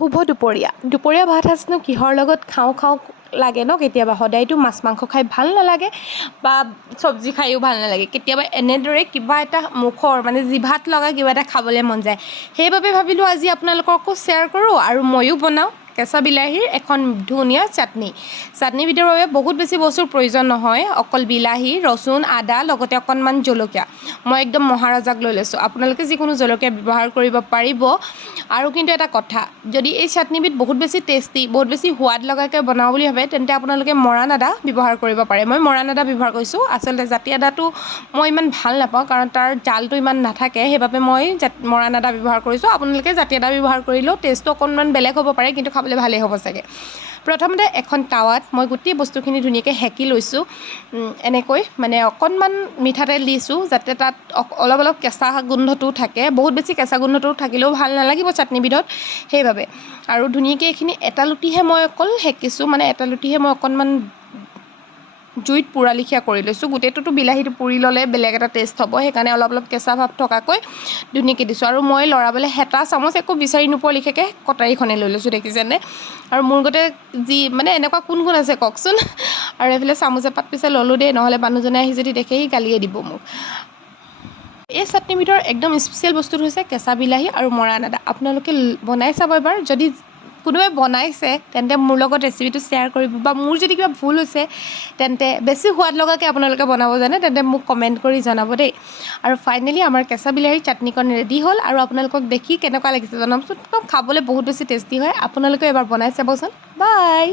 শুভ দুপৰীয়া ভাত সাজনো কিহৰ লগত খাওঁ লাগে ন কেতিয়াবা সদায়তো মাছ মাংস খাই ভাল নালাগে বা চব্জি খায়ো ভাল নালাগে কেতিয়াবা এনেদৰে কিবা এটা মুখৰ মানে জিভাত লগা কিবা এটা খাবলৈ মন যায় সেইবাবে ভাবিলোঁ আজি আপোনালোককো শ্বেয়াৰ কৰোঁ আৰু ময়ো বনাওঁ কেঁচা বিলাহীৰ এখন ধুনীয়া চাটনিবিধৰ বাবে বহুত বেছি বস্তুৰ প্ৰয়োজন নহয় অকল বিলাহী ৰচুন আদা লগতে অকণমান জলকীয়া মই একদম মহাৰাজাক লৈ লৈছোঁ আপোনালোকে যিকোনো জলকীয়া ব্যৱহাৰ কৰিব পাৰিব আৰু কিন্তু এটা কথা যদি এই চাটনিবিধ বহুত বেছি টেষ্টি বহুত বেছি সোৱাদ লগাকৈ বনাওঁ বুলি ভাবে তেন্তে আপোনালোকে মৰাণ আদা ব্যৱহাৰ কৰিব পাৰে মই মৰাণ আদা ব্যৱহাৰ কৰিছোঁ আচলতে জাতি আদাটো মই ইমান ভাল নাপাওঁ কাৰণ তাৰ জালটো ইমান নাথাকে সেইবাবে মই মৰাণ আদা ব্যৱহাৰ কৰিছোঁ আপোনালোকে জাতি আদা ব্যৱহাৰ কৰিলেও টেষ্টটো অকণমান বেলেগ হ'ব পাৰে কিন্তু খাবলৈ ভালেই হ'ব চাগে প্ৰথমতে এখন টাৱাত মই গোটেই বস্তুখিনি ধুনীয়াকৈ সেকি লৈছোঁ এনেকৈ মানে অকণমান মিঠাতেল দিছোঁ যাতে তাত অলপ কেঁচা গোন্ধটো থাকে বহুত বেছি কেঁচা গোন্ধটো থাকিলেও ভাল নালাগিব চাটনিবিধত সেইবাবে আৰু ধুনীয়াকৈ এইখিনি এটা লুটিহে মই অকল সেকিছোঁ মানে এটা লুটিহে মই অকণমান জুইত পুৰা লিখীয়া কৰি লৈছোঁ গোটেইটোতো বিলাহীটো পুৰি ল'লে বেলেগ এটা টেষ্ট হ'ব সেইকাৰণে অলপ কেঁচা ভাৱ থকাকৈ ধুনীয়াকৈ দিছোঁ আৰু মই লৰাবলৈ হেতা চামুচ একো বিচাৰি নোপোৱা লিখিয়াকৈ কটাৰীখনে লৈ লৈছোঁ দেখিছেনে আৰু মোৰ গতে যি মানে এনেকুৱা কোন আছে কওকচোন আৰু এইফালে চামুচ এপাত পিছে ল'লোঁ দেই নহ'লে মানুহজনে আহি যদি দেখে সি গালিয়ে দিব মোক এই চাটনিবিধৰ একদম স্পেচিয়েল বস্তুটো হৈছে কেঁচা বিলাহী আৰু মৰাণ আদা আপোনালোকে বনাই চাব এবাৰ যদি কোনোবাই বনাইছে তেন্তে মোৰ লগত ৰেচিপিটো শ্বেয়াৰ কৰিব বা মোৰ যদি কিবা ভুল হৈছে তেন্তে বেছি সোৱাদ লগাকৈ আপোনালোকে বনাব জানে তেন্তে মোক কমেণ্ট কৰি জনাব দেই আৰু ফাইনেলি আমাৰ কেঁচা বিলাহীৰ চাটনিকণ ৰেডি হ'ল আৰু আপোনালোকক দেখি কেনেকুৱা লাগিছে জনাবচোন খাবলৈ বহুত বেছি টেষ্টি হয় আপোনালোকে এবাৰ বনাই চাবচোন বাই